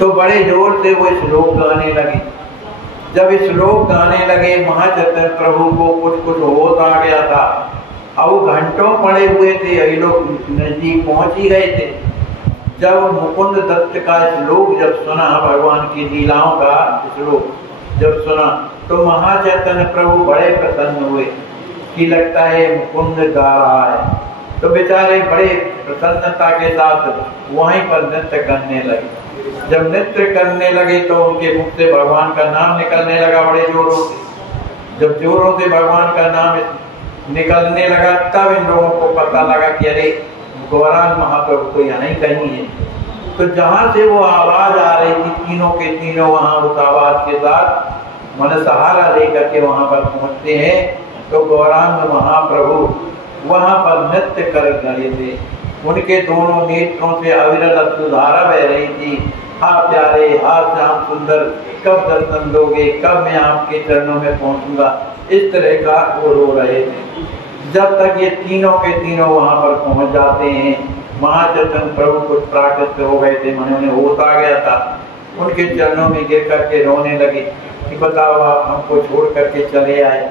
तो बड़े जोर से वो श्लोक गाने लगे। जब श्लोक गाने लगे महाचैतन्य प्रभु को कुछ कुछ होश आ गया था। अब वो घंटों पड़े हुए थे, ये लोग नजदीक पहुंच ही गए थे। जब मुकुंद दत्त का श्लोक जब सुना, भगवान की लीलाओं का श्लोक जब सुना, तो महाचैतन्य प्रभु बड़े प्रसन्न हुए कि लगता है मुकुंद गा रहा है। तो बेचारे बड़े प्रसन्नता के साथ वहीं पर नृत्य करने लगे। जब नृत्य करने लगे तो उनके मुख से भगवान का नाम निकलने लगा बड़े जोरों से। जब जोरों से भगवान का नाम निकलने लगा तब इन लोगों को पता लगा कि अरे गौरांग महाप्रभु तो यहाँ ही कहीं है। तो जहां से वो आवाज आ रही थी, तीनों के तीनों वहां उस आवाज के साथ मन सहारा लेकर के वहां पर पहुंचते हैं। तो गौरांग महाप्रभु वहां पर नृत्य कर रहे थे। उनके दोनों नेत्रों से अविरल अश्रुधारा बह रही थी। हा प्यारे, हा श्याम सुंदर, कब दर्शन दोगे, कब मैं आपके चरणों में पहुंचूंगा, इस तरह का वो रो रहे थे। जब तक ये तीनों के तीनों वहां पर पहुंच जाते हैं, महाचैतन्य प्रभु कुछ प्राकृत हो गए थे, मन उन्हें होश आ गया था। उनके चरणों में गिर करके रोने लगे कि बताओ आप हमको छोड़ करके चले आए।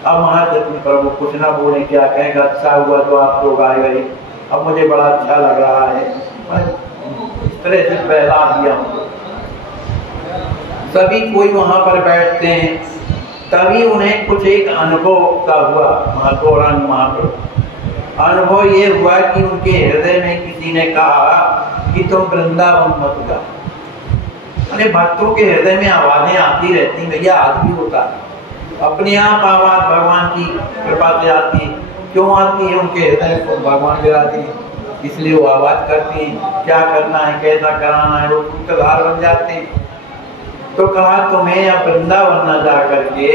अब महाचैतन्य प्रभु कुछ ना बोले, क्या कहेंगे, अच्छा हुआ तो आप लोग आए गए, अब मुझे बड़ा अच्छा लग रहा है। इस तरह से पहला दिया। सभी कोई वहां पर बैठते हैं, तभी उन्हें कुछ एक अनुभव का हुआ। गौरांग महाप्रभु अनुभव ये हुआ कि उनके हृदय में किसी ने कहा कि तुम वृंदावन मत जा। अरे भक्तों के हृदय में आवाजें आती रहती, भैया आज भी होता है। अपने आप आवाज भगवान की कृपा से आती है। क्यों आती है? उनके हृदय को भगवान गिराती है, इसलिए वो आवाज करती है। क्या करना है, कैसा कराना है, वो सूत्रधार बन जाते हैं। तो कहा तुम्हें अब वृंदावन न जा करके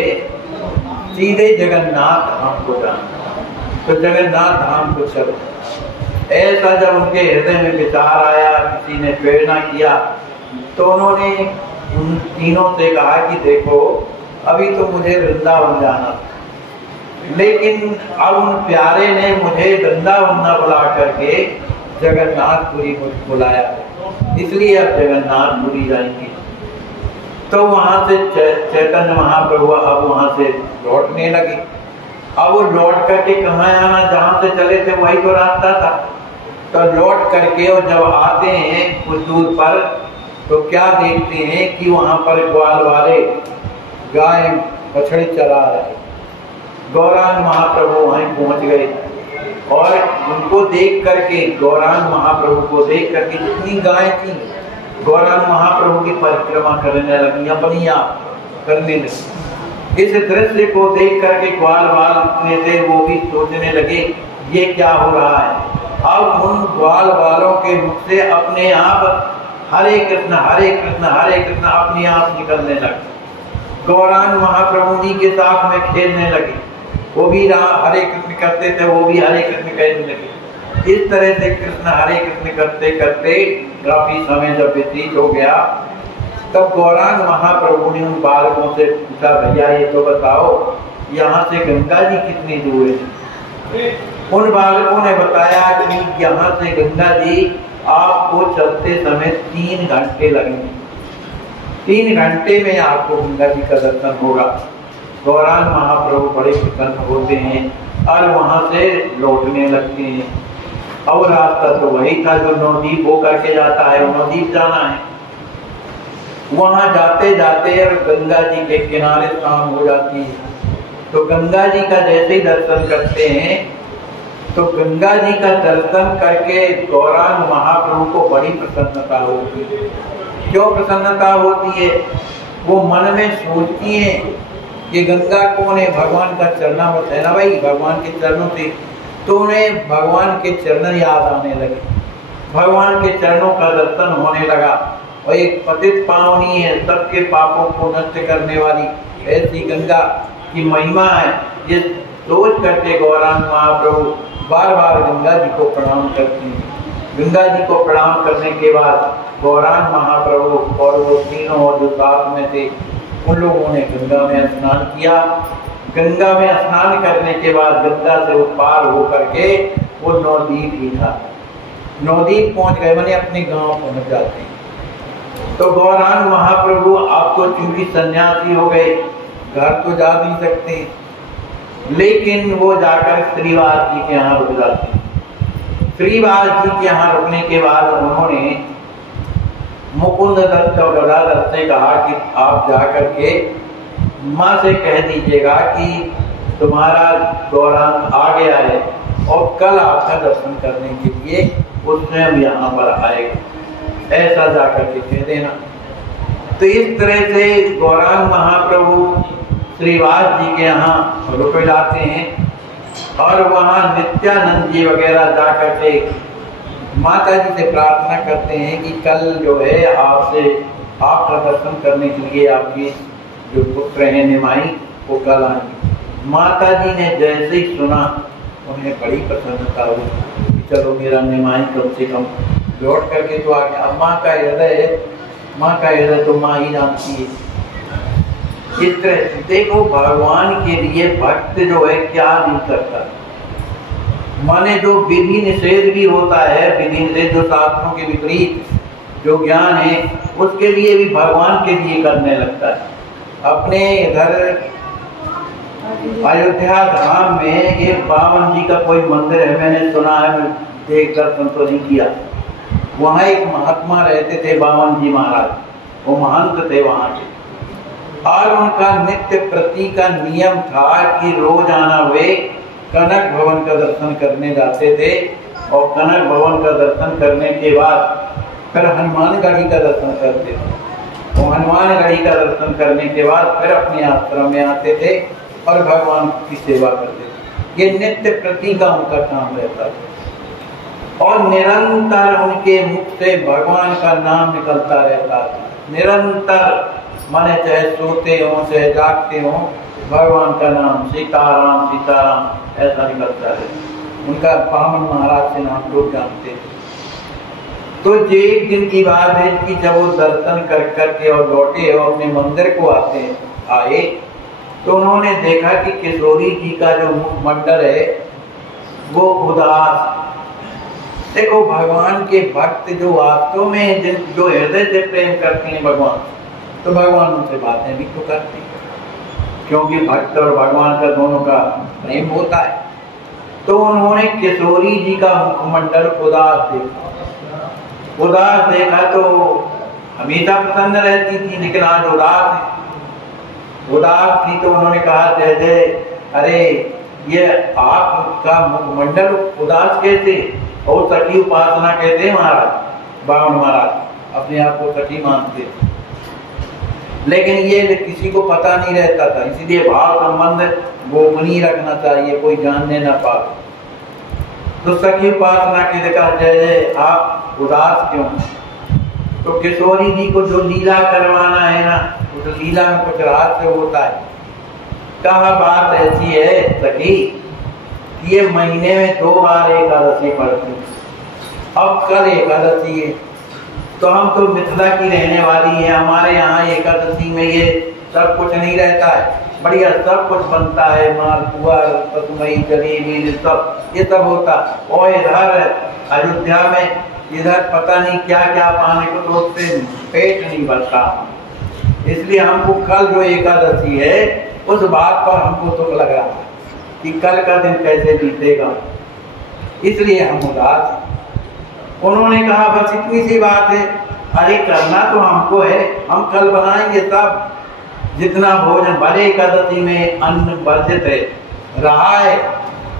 सीधे जगन्नाथ धाम को जाना, तो जगन्नाथ धाम को चलो। ऐसा जब उनके हृदय में विचार आया, किसी ने प्रेरणा किया, तो उन्होंने उन तीनों से कहा कि देखो अभी तो मुझे वृंदावन जाना, लेकिन अब उन प्यारे ने मुझे वृंदावन न बुला करके जगन्नाथपुरी बुलाया, इसलिए अब जगन्नाथपुरी जाएंगे। तो वहां से चैतन्य महाप्रभु अब वहां से लौटने लगे। अब वो लौट करके कहाँ आना, जहां से चले थे वही तो रास्ता था। तो लौट करके और जब आते हैं कुछ दूर पर, तो क्या देखते हैं कि वहां पर ग्वाल वाले गाय बछड़ी चला रहे। गौरांग महाप्रभु वहीं पहुंच गए और उनको देख करके, गौरांग महाप्रभु को देख करके जितनी गाय थी, गौरांग महाप्रभु की परिक्रमा करने लगी, अपनी आप करने लगी। इस दृश्य को देख करके ग्वाल वाल जितने थे वो भी सोचने लगे ये क्या हो रहा है। अब उन ग्वाल वालों के मुख से अपने आप हरे कृष्ण हरे कृष्ण हरे कृष्ण अपने आप निकलने लगे। गौरांग महाप्रभु जी के साथ में खेलने लगे, वो भी हरे कृष्ण करते थे, वो भी हरे कृष्ण कहने लगे। इस तरह से कृष्ण हरे कृष्ण करते करते काफी समय जब व्यतीत हो गया, तब गौरांग महाप्रभु ने उन बालकों से पूछा, भैया ये तो बताओ यहाँ से गंगा जी कितनी दूर है? उन बालकों ने बताया कि यहाँ से गंगा जी आपको चलते समय 3 घंटे लगेंगे। 3 घंटे में आपको गंगा जी का दर्शन होगा। गौरांग महाप्रभु बड़े प्रसन्न होते हैं और वहां से लौटने लगते हैं। और रास्ता तो वही था जो नवदीप होकर के जाता है, नवदीप जाना है। वहां जाते जाते और गंगा जी के किनारे शाम हो जाती है। तो गंगा जी का जैसे ही दर्शन करते हैं, तो गंगा जी का दर्शन करके गौरांग महाप्रभु को बड़ी प्रसन्नता होती है। क्यों प्रसन्नता होती है? वो मन में सोचती है कि गंगा कौन है? भगवान का चरणामृत है ना भाई, भगवान के चरणों से। तो उन्हें भगवान के चरण याद आने लगे, भगवान के चरणों का दर्शन होने लगा। और एक पतित पावनी है, सबके पापों को नष्ट करने वाली ऐसी गंगा की महिमा है। ये सोच करके गौरांग महाप्रभु बार बार गंगा जी को प्रणाम करती हैं। गंगा जी को प्रणाम करने के बाद गौरांग महाप्रभु और वो तीनों और जो साथ में थे उन लोगों ने गंगा में स्नान किया। गंगा में स्नान करने के बाद गंगा से वो पार होकर के वो नवदीप ही था। नवदीप पहुंच गए, मैंने अपने गांव पहुंच जाते हैं। तो गौरांग महाप्रभु आप तो चूंकि सन्यासी हो गए, घर तो जा नहीं सकते, लेकिन वो जाकर श्रीवास जी के यहाँ रुक जाते हैं। श्रीवास जी के यहाँ रुकने के बाद उन्होंने मुकुंद दत्त और गदाधर से कहा कि आप जाकर के माँ से कह दीजिएगा कि तुम्हारा गौरांग आ गया है और कल आपका दर्शन करने के लिए वो स्वयं यहाँ पर आएगा, ऐसा जाकर के कह देना। तो इस तरह से गौरांग महाप्रभु श्रीवास जी के यहाँ रुक जाते हैं और वहाँ नित्यानंद जी वगैरह जाकर के माता जी से प्रार्थना करते हैं कि कल जो है आपसे आपका दर्शन करने के लिए आपकी जो पुत्र है निमाई वो कल आएंगे। माता जी ने जैसे ही सुना उन्हें बड़ी प्रसन्नता हुई, चलो मेरा निमाई कम से कम लौट करके तो आ गया। अब माँ का हृदय तो माँ ही जानती है। इस तरह से देखो भगवान के लिए भक्त जो है क्या नहीं करता, माने जो विधि निषेध भी होता है, विधि निषेध जो शास्त्रों के विपरीत जो ज्ञान है उसके लिए भी भगवान के लिए करने लगता है। अपने इधर अयोध्या धाम में एक बामन जी का कोई मंदिर है, मैंने सुना है, मैं देख दर्शन तो नहीं किया। वहाँ एक महात्मा रहते थे बामन जी महाराज, वो महंत थे वहाँ के, और उनका नित्य प्रति का नियम था कि रोजाना वे कनक भवन का दर्शन करने जाते थे और कनक भवन का दर्शन करने के बाद फिर हनुमानगढ़ी का दर्शन करते थे। तो हनुमानगढ़ी का दर्शन करने के बाद फिर अपने आश्रम में आते थे और भगवान की सेवा करते थे। ये नित्य प्रति का उनका काम रहता था और निरंतर उनके मुख से भगवान का नाम निकलता रहता था। निरंतर माने चाहे सोते हो चाहे जागते हो भगवान का नाम सीताराम सीताराम ऐसा निकलता है। उनका बामन महाराज से नाम लोग जानते थे। तो एक दिन की बात है कि जब वो दर्शन कर करके और लौटे और अपने मंदिर को आए तो उन्होंने देखा कि किशोरी जी का जो मुखमंडल है वो उदास। देखो भगवान के भक्त जो वास्तव में जो हृदय से प्रेम करते हैं भगवान, तो भगवान उनसे बातें भी तो करते हैं, क्योंकि भक्त और भगवान का दोनों का प्रेम होता है। तो उन्होंने किशोरी जी का मुखमंडल उदास देखा तो हमेशा प्रसन्न रहती थी, लेकिन आज उदास थी। तो उन्होंने कहा जय जय, अरे ये आपका मुखमंडल उदास कैसे? और सखी उपासना कहते हैं महाराज, बामन महाराज अपने आप को सखी मानते, लेकिन ये किसी को पता नहीं रहता था, इसलिए भाव संबंध गोपनीय रखना चाहिए, कोई जानने ना पाए। तो सखी उपासना की देखा जय जय आप उदास क्यों? तो किशोरी जी को जो लीला करवाना है ना, उस लीला में कुछ रहस्य होता है। कहा बात ऐसी है सखी, ये महीने में 2 बार एकादशी पड़ती, अब कल एकादशी है, तो हम तो मिथिला की रहने वाली है, हमारे यहाँ एकादशी में ये सब कुछ नहीं रहता है, बढ़िया सब कुछ बनता है, मालपुआ रसमई जलेबी ये सब होता। और इधर अयोध्या में इधर पता नहीं क्या क्या पाने को, तो उससे पेट नहीं भरता। इसलिए हमको कल जो एकादशी है उस बात पर हमको दुख लग रहा है कि कल का दिन कैसे बीतेगा, इसलिए हम उदास। उन्होंने कहा बस इतनी सी बात है, अरे करना तो हमको है, हम कल बनाएंगे सब, जितना भोजन भले एकादशी में अन्न वर्जित है रहा है,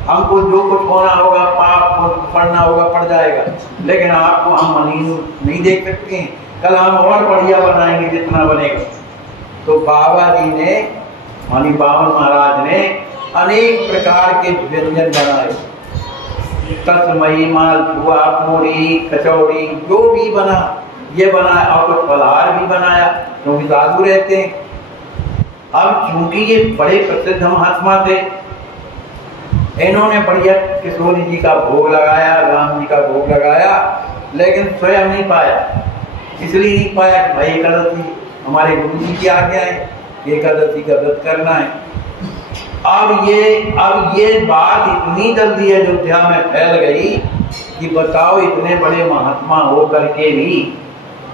हमको जो कुछ होना होगा पाप पढ़ना होगा पड़ जाएगा, लेकिन आपको हम मलिन नहीं देख सकते हैं, कल हम और बढ़िया बनाएंगे जितना बनेगा। तो बाबा जी ने मानी बामन महाराज ने अनेक प्रकार के व्यंजन बनाए, तस्मई मालपुआ पूरी कचौड़ी जो भी बना ये बनाया, और कुछ फलहार भी बनाया क्योंकि साधु रहते हैं। अब चूंकि ये बड़े प्रसिद्ध महात्मा थे, इन्होंने बढ़िया किशोरी जी का भोग लगाया, राम जी का भोग लगाया, लेकिन स्वयं नहीं पाया। इसलिए नहीं पाया कि भाई एकादशी हमारे गुरु जी की आज्ञा है, एकादशी का व्रत करना है। अब ये बात इतनी जल्दी अयोध्या में फैल गई कि बताओ, इतने बड़े महात्मा हो करके भी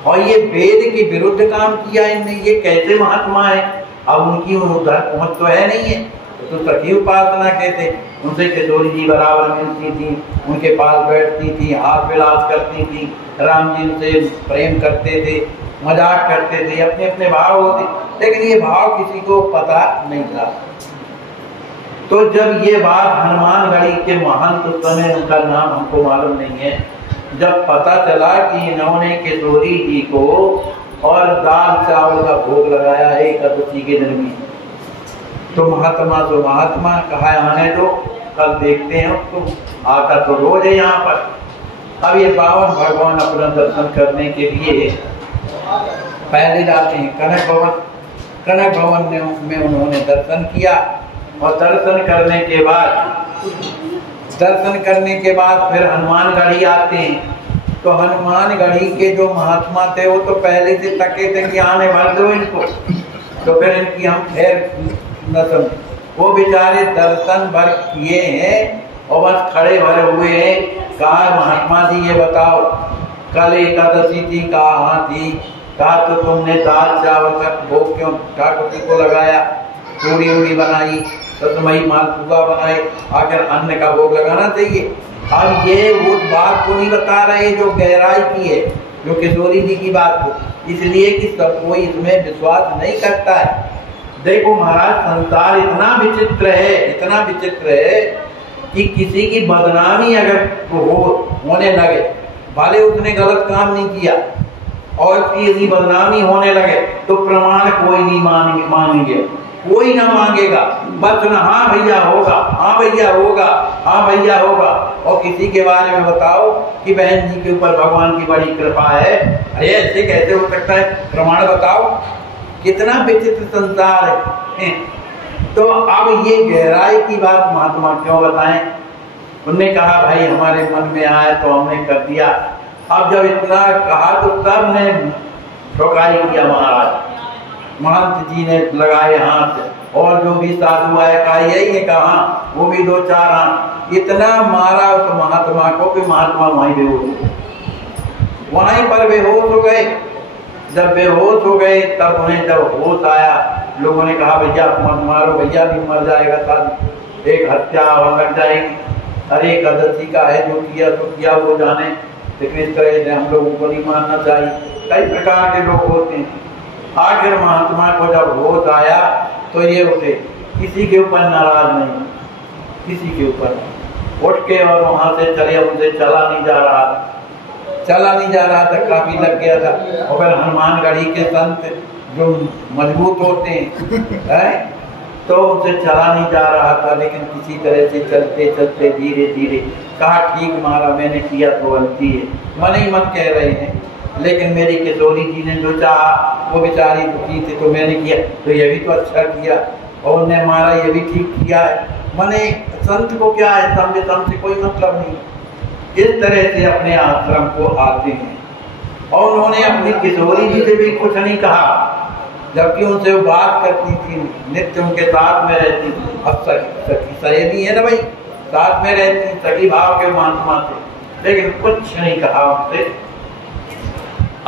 और ये वेद के विरुद्ध काम किया इनने, ये कैसे महात्मा है? अब उनकी उधर पहुंच तो है नहीं है, तो सखी उपासना कहते। उनसे किशोरी जी बराबर मिलती थी, उनके पास बैठती थी, हाथ विलास करती थी, राम जी उनसे प्रेम करते थे, मजाक करते थे, अपने अपने भाव होते, लेकिन ये भाव किसी को पता नहीं था। तो जब ये बात हनुमानगढ़ी के महंत, उस समय उनका नाम हमको मालूम नहीं है, जब पता चला कि इन्होंने किशोरी जी को और दाल चावल का भोग लगाया है एकादशी के दिन में, तो महात्मा कहा आने दो, कल देखते हैं उसको, आता तो रोज है यहाँ पर। अब ये पावन भगवान अपना दर्शन करने के लिए पहले जाते हैं कनक भवन। कनक भवन में उन्होंने दर्शन किया, और दर्शन करने के बाद फिर हनुमानगढ़ी आते हैं। तो हनुमानगढ़ी के जो महात्मा थे वो तो पहले से तके थे कि आने भर दो इनको, तो फिर इनकी हम खैर न समझ। वो बेचारे दर्शन भर किए हैं और बस खड़े भरे हुए हैं। कहा महात्मा जी ये बताओ, कल एकादशी थी, कहाँ थी? कहा तो तुमने दाल चावल का भोग क्यों ठाकुर जी को लगाया, पूरी उड़ी बनाई, सतमई मालपुआ बनाए, आखिर अन्न का भोग लगाना चाहिए। अब ये उस बात को नहीं बता रहे जो गहराई की है, जो किशोरी जी की बात को, इसलिए कि सब कोई इसमें विश्वास नहीं करता है। देखो महाराज, संसार इतना विचित्र है कि किसी की बदनामी अगर होने लगे, भले उसने गलत काम नहीं किया, और किसी बदनामी होने लगे तो प्रमाण कोई नहीं मानेंगे, कोई ना मांगेगा, बस ना हाँ भैया होगा, हाँ भैया होगा, हाँ भैया होगा। और किसी के बारे में बताओ कि बहन जी के ऊपर भगवान की बड़ी कृपा है, अरे ऐसे कैसे हो सकता है, प्रमाण बताओ। कितना विचित्र संसार है। तो अब ये गहराई की बात महात्मा क्यों बताएं? उन्होंने कहा भाई हमारे मन में आया तो हमने कर दिया। अब जब इतना कहा तो सब ने ठोकाई किया। महाराज महंत जी ने लगाए हाथ, और जो भी साधु आया कहा यही है, कहा वो भी दो चार हाथ, इतना मारा उस महात्मा को कि महात्मा वहीं पर बेहोश हो गए। जब बेहोश हो गए तब उन्हें जब होश आया, लोगों ने कहा भैया मत मारो, भैया भी मर जाएगा, साथ एक हत्या और लग जाएगी। अरे एकादशी का है, जो किया तो किया, वो जाने, लेकिन इस तरह से हम लोगों को नहीं मानना चाहिए। कई प्रकार के लोग होते हैं। आखिर महात्मा को जब होश आया तो ये उठे, किसी के ऊपर नाराज नहीं, किसी के ऊपर उठ के और वहां से चले। उनसे चला नहीं जा रहा था, काफी लग गया था। और फिर हनुमानगढ़ी के संत जो मजबूत होते हैं तो उनसे चला नहीं जा रहा था, लेकिन किसी तरह से चलते चलते धीरे धीरे कहा ठीक मारा, मैंने किया तो गलती है, मन ही मन कह रहे हैं, लेकिन मेरी किशोरी जी ने जो चाहा, वो बेचारी दुखी थी तो मैंने किया, तो ये भी तो अच्छा किया, और उन्हें मारा ये भी ठीक किया है। मने संत को क्या है, सम से कोई मतलब नहीं। इस तरह से अपने आश्रम को आते हैं। और उन्होंने अपनी किशोरी जी से भी कुछ नहीं कहा, जबकि उनसे वो बात करती थी, नित्य उनके साथ में रहती थी। अब सखी सहेली है ना भाई, साथ में रहती, सखी भाव के महात्मा थे, लेकिन कुछ नहीं कहा उनसे।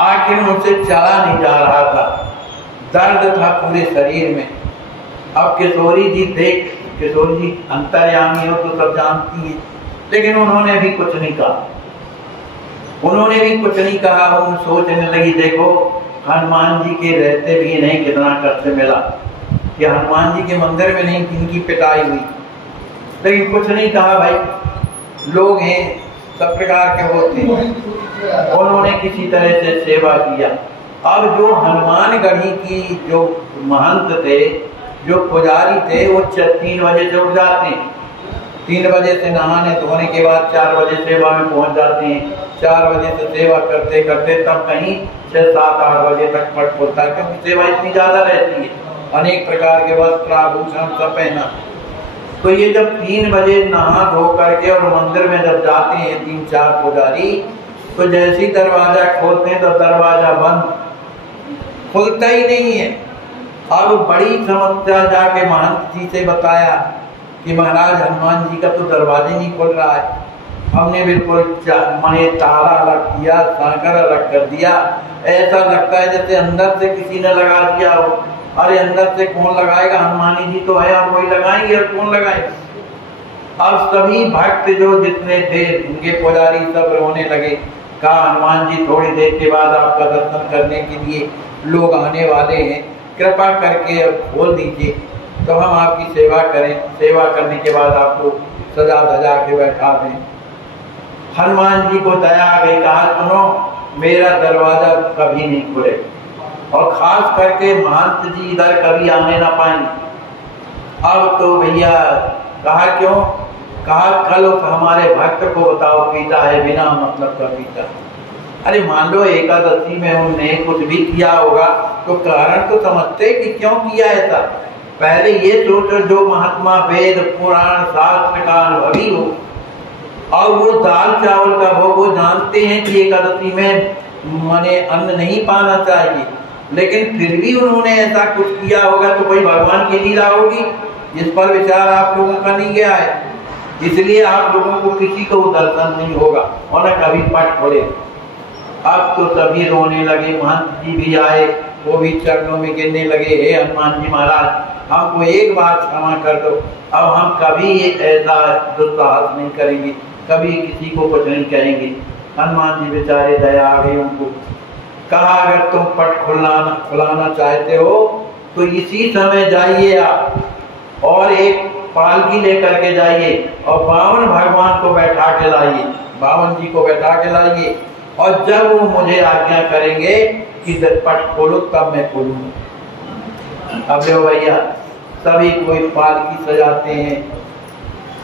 आखिर उनसे चला नहीं जा रहा था, दर्द था पूरे शरीर में। अब किशोरी जी देख, किशोरी जी अंतर्यामी हो तो सब जानती है, लेकिन उन्होंने भी कुछ नहीं कहा। वो सोचने लगी, देखो हनुमान जी के रहते भी नहीं कितना कष्ट मिला, कि हनुमान जी के मंदिर में नहीं इनकी पिटाई हुई, लेकिन कुछ नहीं कहा। भाई लोग हैं, सब प्रकार के होते हैं। उन्होंने किसी तरह से सेवा किया। अब जो हनुमानगढ़ी की जो महंत थे, जो पुजारी थे, वो 3 बजे से उठ जाते हैं। 3 बजे से नहाने धोने के बाद 4 बजे सेवा में पहुंच जाते हैं। 4 बजे से सेवा करते करते तब कहीं 6, 7, 8 बजे तक पट खुलता है, क्योंकि सेवा इतनी ज्यादा रहती है, अनेक प्रकार के वस्त्र आभूषण सब पहना। तो ये जब 3 बजे नहा धो करके और मंदिर में जब जाते हैं 3-4 पुजारी, तो जैसे ही दरवाजा खोलते हैं तो दरवाजा बंद, खुलता ही नहीं है। अब बड़ी समस्या जाके महंत जी से बताया कि महाराज हनुमान जी का तो दरवाजे नहीं खुल रहा है। हमने बिल्कुल माने तारा अलग किया, सागर अलग कर दिया। ऐसा लगता है जैसे अंदर से किसी ने लगा दिया हो। अरे अंदर से कौन लगाएगा, हनुमान जी तो है और वही लगाएंगे, और कौन लगाएगा। अब सभी भक्त जो जितने थे उनके पुजारी सब रोने लगे। कहा हनुमान जी थोड़ी देर के बाद आपका दर्शन करने के लिए लोग आने वाले हैं, कृपा करके अब खोल दीजिए तो हम आपकी सेवा करें, सेवा करने के बाद आपको सजा धजा के बैठा दें। हनुमान जी को दया आ गई, कहा सुनो मेरा दरवाजा कभी नहीं खुले, और खास करके महंत जी इधर कभी आने ना पाएंगे। अब तो भैया कहा क्यों, कहा कल हमारे भक्त को बताओ पीता है बिना मतलब का पीता। अरे मान लो एकादशी में उन्होंने कुछ भी किया होगा तो कारण तो समझते कि क्यों किया ऐसा। पहले ये सोचो जो महात्मा वेद पुराण शास्त्र का अनुभवी हो और वो दाल चावल का भोग, वो जानते हैं कि एकादशी में माने अन्न नहीं पाना चाहिए, लेकिन फिर भी उन्होंने ऐसा कुछ किया होगा तो कोई भगवान की लीला होगी, इस पर विचार आप लोगों का नहीं गया है। इसलिए आप लोगों को किसी को दर्शन नहीं होगा और न कभी पट खोले। अब तो सभी रोने लगे, महंत जी भी आए, वो भी चरणों में गिरने लगे, हे हनुमान जी महाराज हमको एक बार क्षमा कर दो, अब हम कभी ऐसा दुस्साहस नहीं करेंगे, कभी किसी को कुछ नहीं करेंगे। हनुमान जी बेचारे दया आ गई उनको। कहा अगर तुम पट खुलाना चाहते हो तो इसी समय जाइए आप और एक पालकी लेकर के जाइए और बावन भगवान को बैठा के लाइए, बावन जी को बैठा के लाइए, और जब वो मुझे आज्ञा करेंगे कि पट खोलो तब मैं खोलूंगा। अब देखो भैया सभी कोई पालकी सजाते हैं,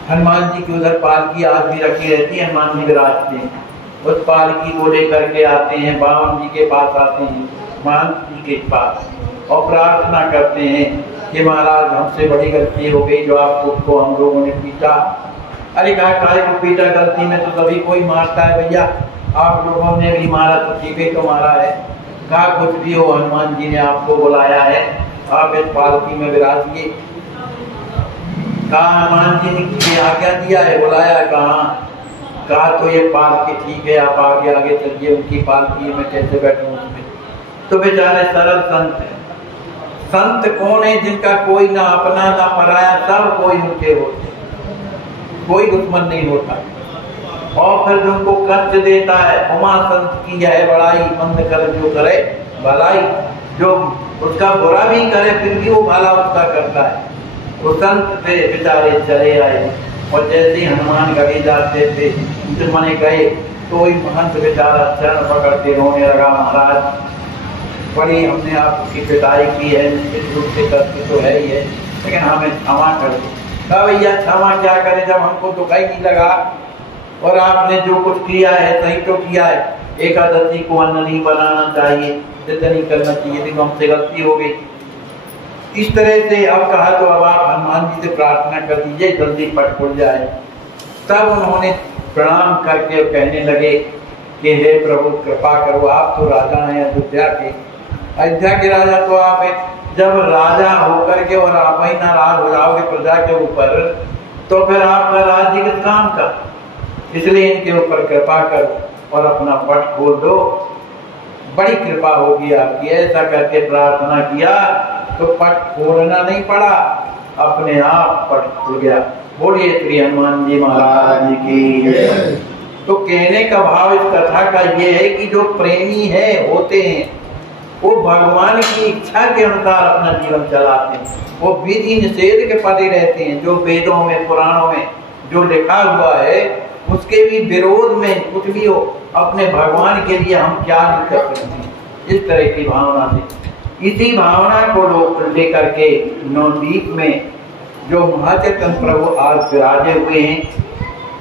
हनुमान जी की उधर पालकी आज भी रखी रहती है, हनुमान जी विराजते हैं, उस पालकी को लेकर के आते हैं, बावन जी के पास आते हैं, महंत जी के पास, और प्रार्थना करते हैं कि महाराज हमसे बड़ी गलती हो गई जो आपको हम लोगों ने पीटा। अरे कहा काय को पीटा, गलती में तो सभी कोई मारता है भैया, आप लोगों ने भी मारा तो ठीक है तो मारा है। कहा कुछ भी हो हनुमान जी ने आपको बुलाया है, आप इस पालकी में विराजिए। कहा हनुमान जी ने आज्ञा दिया है, बुलाया कहा तो ये पालकी ठीक है, आप आगे आगे चलिए, उनकी पालकी में कैसे बैठूं उसमें। तो बेचारे सरल संत है। संत कौन है जिनका कोई ना अपना ना पराया, सब कोई उनके होते, कोई दुश्मन नहीं होता। और फिर जो उनको कष्ट देता है, उमा संत की है बड़ाई, मंद कर जो करे भलाई, जो उसका बुरा भी करे फिर भी वो भला उसका करता है। वो संत पे बेचारे चले आए, और जैसे हनुमान गए जाते थे मने गए तो वही महंत बेचारा चरण पकड़ते रोने लगा, महाराज बड़ी हमने आपकी पिटाई की है, निश्चित रूप से करते तो है ही है, लेकिन हमें क्षमा कर दो। कहा भैया क्षमा क्या करें जब हमको तो कहीं नहीं लगा, और आपने जो कुछ किया है सही तो किया है, एकादशी को अन्न नहीं बनाना चाहिए, सिद्ध नहीं करना चाहिए, देखो हमसे गलती हो गई। इस तरह से अब कहा तो अब आप हनुमान जी से प्रार्थना कर दीजिए जल्दी पट खुल जाए। तब उन्होंने प्रणाम करके कहने लगे कि हे प्रभु कृपा करो, आप तो राजा हैं अयोध्या के, अयोध्या के राजा तो आप हैं, जब राजा होकर के और आप ही नाराज हो जाओगे प्रजा के ऊपर तो फिर आपका राज्य किस काम का, इसलिए इनके ऊपर कृपा करो और अपना पट खोल दो, बड़ी कृपा होगी आपकी। ऐसा करके प्रार्थना किया तो पट खोलना नहीं पड़ा, अपने आप पट खुल गया। बोलिए श्री हनुमान जी महाराज की। तो कहने का भाव इस कथा का ये है कि जो प्रेमी है होते हैं वो भगवान की इच्छा के अनुसार अपना जीवन चलाते हैं, वो विधि निषेध के पदे रहते हैं। जो वेदों में पुराणों में जो लिखा हुआ है उसके भी विरोध में कुछ भी हो, अपने भगवान के लिए हम क्या नहीं कर सकते, इस तरह की भावना से। इसी भावना को लेकर के नवद्वीप में जो महाचेतन प्रभु आज विराजे हुए हैं।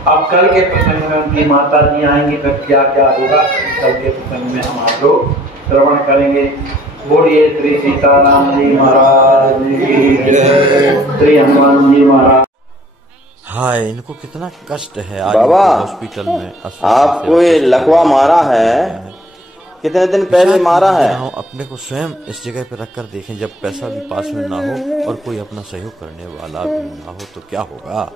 अब कल के प्रसंग में उनकी माता जी आएंगी तो क्या क्या होगा कल के प्रसंग में हम आप लोग श्रवण करेंगे। बोलिए श्री सीताराम जी महाराज की जय, श्री हनुमान जी महाराज। हाँ, इनको कितना कष्ट है आज बाबा हॉस्पिटल में। आपको ये लकवा मारा है, कितने दिन पहले मारा है? अपने को स्वयं इस जगह पे रख कर देखें, जब पैसा भी पास में ना हो और कोई अपना सहयोग करने वाला भी ना हो तो क्या होगा।